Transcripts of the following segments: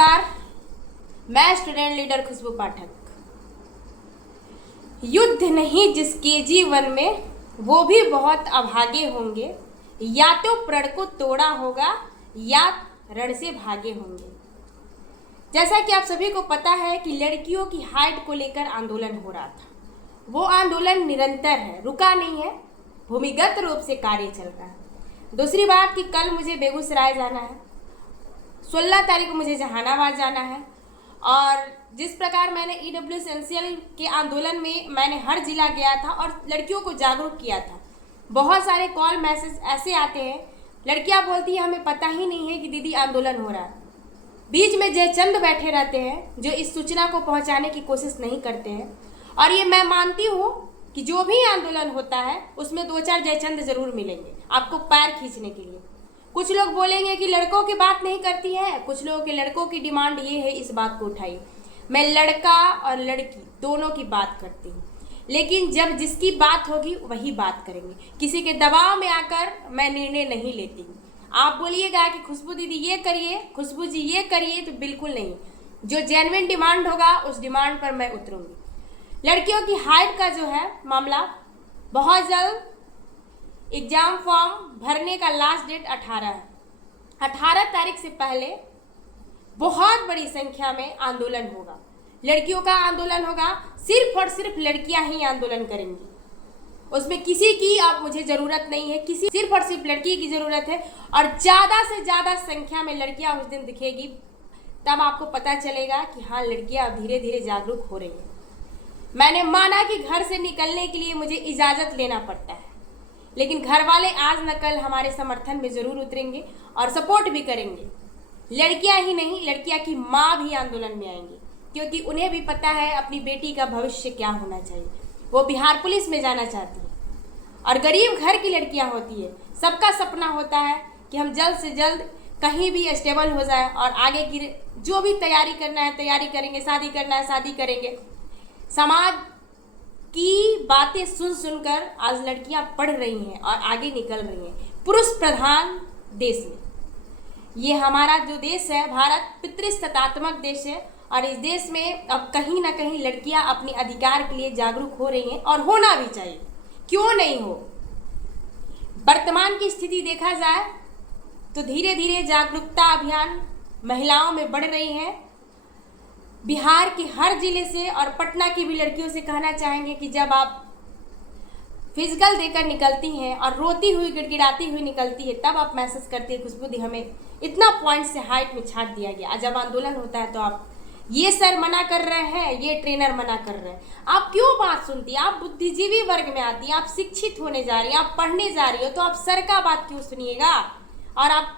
नमस्कार, मैं student leader खुशबू पाठक। युद्ध नहीं जिसके जीवन में, वो भी बहुत अभागे होंगे। या तो प्रण को तोड़ा होगा या रण से भागे होंगे। जैसा कि आप सभी को पता है कि लड़कियों की हाइट को लेकर आंदोलन हो रहा था। वो आंदोलन निरंतर है, रुका नहीं है, भूमिगत रूप से कार्य चल रहा है। दूसरी बात कि कल मुझे बेगूसराय जाना है, 16 तारीख को मुझे जहानाबाद जाना है। और जिस प्रकार मैंने ईडब्ल्यू एसेंशियल के आंदोलन में मैंने हर जिला गया था और लड़कियों को जागरूक किया था, बहुत सारे कॉल मैसेज ऐसे आते हैं, लड़कियां बोलती हैं हमें पता ही नहीं है कि दीदी आंदोलन हो रहा है। बीच में जयचंद बैठे रहते हैं जो इस सूचना को पहुंचाने की कोशिश नहीं करते हैं। और ये मैं मानती हूँ कि जो भी आंदोलन होता है उसमें 2-4 जयचंद जरूर मिलेंगे आपको पैर खींचने के लिए। कुछ लोग बोलेंगे कि लड़कों की बात नहीं करती है, कुछ लोगों के लड़कों की डिमांड ये है, इस बात को उठाई। मैं लड़का और लड़की दोनों की बात करती हूँ, लेकिन जब जिसकी बात होगी वही बात करेंगे। किसी के दबाव में आकर मैं निर्णय नहीं लेती हूँ। आप बोलिएगा कि खुशबू दीदी ये करिए, खुशबू जी ये करिए, तो बिल्कुल नहीं। जो जेन्युइन डिमांड होगा उस डिमांड पर मैं उतरूंगी। लड़कियों की हाइट का जो है मामला, बहुत जल्द एग्जाम फॉर्म भरने का लास्ट डेट 18 है। 18 तारीख से पहले बहुत बड़ी संख्या में आंदोलन होगा, लड़कियों का आंदोलन होगा। सिर्फ और सिर्फ लड़कियां ही आंदोलन करेंगी, उसमें किसी की अब मुझे जरूरत नहीं है, किसी सिर्फ और सिर्फ लड़की की जरूरत है। और ज्यादा से ज्यादा संख्या में लड़कियां उस दिन दिखेगी, तब आपको पता चलेगा कि हाँ, लड़कियां अब धीरे धीरे जागरूक हो रही हैं। मैंने माना कि घर से निकलने के लिए मुझे इजाजत लेना पड़ता है, लेकिन घर वाले आज न कल हमारे समर्थन में जरूर उतरेंगे और सपोर्ट भी करेंगे। लड़कियां ही नहीं, लड़कियां की माँ भी आंदोलन में आएंगी, क्योंकि उन्हें भी पता है अपनी बेटी का भविष्य क्या होना चाहिए। वो बिहार पुलिस में जाना चाहती है और गरीब घर की लड़कियां होती है। सबका सपना होता है कि हम जल्द से जल्द कहीं भी स्टेबल हो जाए और आगे की जो भी तैयारी करना है तैयारी करेंगे, शादी करना है शादी करेंगे। समाज की बातें सुन सुनकर आज लड़कियां पढ़ रही हैं और आगे निकल रही हैं। पुरुष प्रधान देश में ये हमारा जो देश है भारत, पितृसत्तात्मक देश है, और इस देश में अब कहीं ना कहीं लड़कियां अपने अधिकार के लिए जागरूक हो रही हैं और होना भी चाहिए, क्यों नहीं हो। वर्तमान की स्थिति देखा जाए तो धीरे धीरे जागरूकता अभियान महिलाओं में बढ़ रही है। बिहार के हर जिले से और पटना की भी लड़कियों से कहना चाहेंगे कि जब आप फिजिकल देकर निकलती हैं और रोती हुई गिड़गिड़ाती हुई निकलती है, तब आप मैसेज करती है खुशबू दी हमें इतना पॉइंट से हाइट में छाट दिया गया। जब आंदोलन होता है तो आप ये सर मना कर रहे हैं, ये ट्रेनर मना कर रहे हैं, आप क्यों बात सुनती है? आप बुद्धिजीवी वर्ग में आती है, आप शिक्षित होने जा रही हैं, आप पढ़ने जा रही हो, तो आप सर का बात क्यों सुनिएगा और आप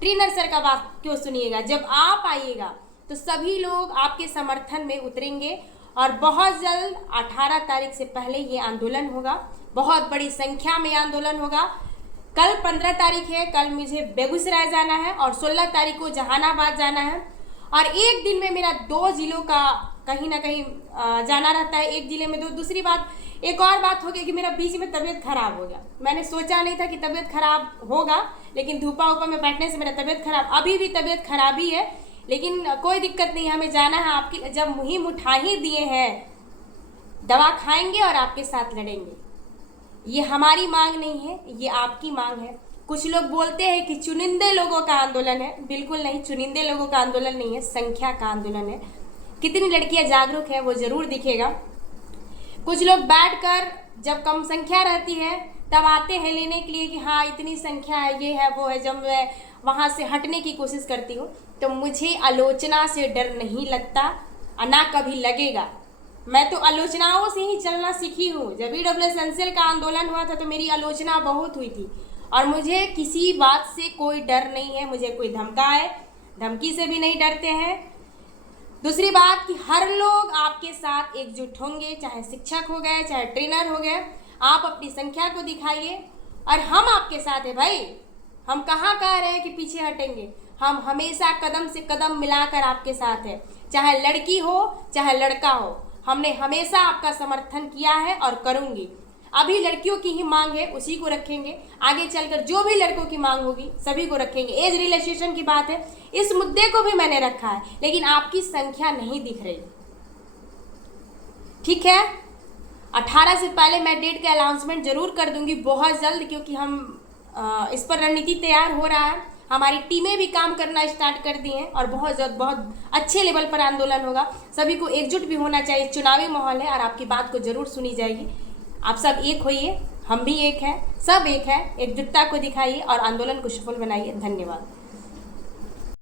ट्रेनर सर का बात क्यों सुनिएगा? जब आप आइएगा तो सभी लोग आपके समर्थन में उतरेंगे और बहुत जल्द 18 तारीख से पहले ये आंदोलन होगा। बहुत बड़ी संख्या में आंदोलन होगा। कल 15 तारीख है, कल मुझे बेगूसराय जाना है और 16 तारीख को जहानाबाद जाना है। और एक दिन में मेरा 2 जिलों का कहीं ना कहीं जाना रहता है, एक जिले में 2। दूसरी बात, एक और बात हो गई कि मेरा बीच में तबीयत खराब हो गया। मैंने सोचा नहीं था कि तबीयत खराब होगा, लेकिन धूपा उपा में बैठने से मेरा तबीयत खराब, अभी भी तबीयत खराब ही है, लेकिन कोई दिक्कत नहीं, हमें जाना है। आपकी जब मुहिम उठा ही दिए हैं, दवा खाएंगे और आपके साथ लड़ेंगे। ये हमारी मांग नहीं है, ये आपकी मांग है। कुछ लोग बोलते हैं कि चुनिंदे लोगों का आंदोलन है, बिल्कुल नहीं, चुनिंदे लोगों का आंदोलन नहीं है, संख्या का आंदोलन है। कितनी लड़कियां जागरूक है वो जरूर दिखेगा। कुछ लोग बैठकर जब कम संख्या रहती है तब आते हैं लेने के लिए कि हाँ इतनी संख्या है, ये है वो है। जब मैं वहाँ से हटने की कोशिश करती हूँ तो मुझे आलोचना से डर नहीं लगता और ना कभी लगेगा। मैं तो आलोचनाओं से ही चलना सीखी हूँ। जब ईडब्ल्यू एसेंशियल का आंदोलन हुआ था तो मेरी आलोचना बहुत हुई थी और मुझे किसी बात से कोई डर नहीं है। मुझे कोई धमकाए, धमकी से भी नहीं डरते हैं। दूसरी बात कि हर लोग आपके साथ एकजुट होंगे, चाहे शिक्षक हो गए, चाहे ट्रेनर हो गए। आप अपनी संख्या को दिखाइए और हम आपके साथ हैं भाई। हम कहाँ कह रहे हैं कि पीछे हटेंगे, हम हमेशा कदम से कदम मिलाकर आपके साथ हैं। चाहे लड़की हो चाहे लड़का हो, हमने हमेशा आपका समर्थन किया है और करूँगी। अभी लड़कियों की ही मांग है, उसी को रखेंगे। आगे चलकर जो भी लड़कों की मांग होगी सभी को रखेंगे। एज रिलैक्सेशन की बात है, इस मुद्दे को भी मैंने रखा है, लेकिन आपकी संख्या नहीं दिख रही। ठीक है, 18 से पहले मैं डेट का अनाउंसमेंट जरूर कर दूंगी बहुत जल्द, क्योंकि हम इस पर रणनीति तैयार हो रहा है। हमारी टीमें भी काम करना स्टार्ट कर दी हैं और बहुत अच्छे लेवल पर आंदोलन होगा। सभी को एकजुट भी होना चाहिए, चुनावी माहौल है और आपकी बात को जरूर सुनी जाएगी। आप सब एक होइए, हम भी एक हैं, सब एक है। एकजुटता को दिखाइए और आंदोलन को सफल बनाइए। धन्यवाद।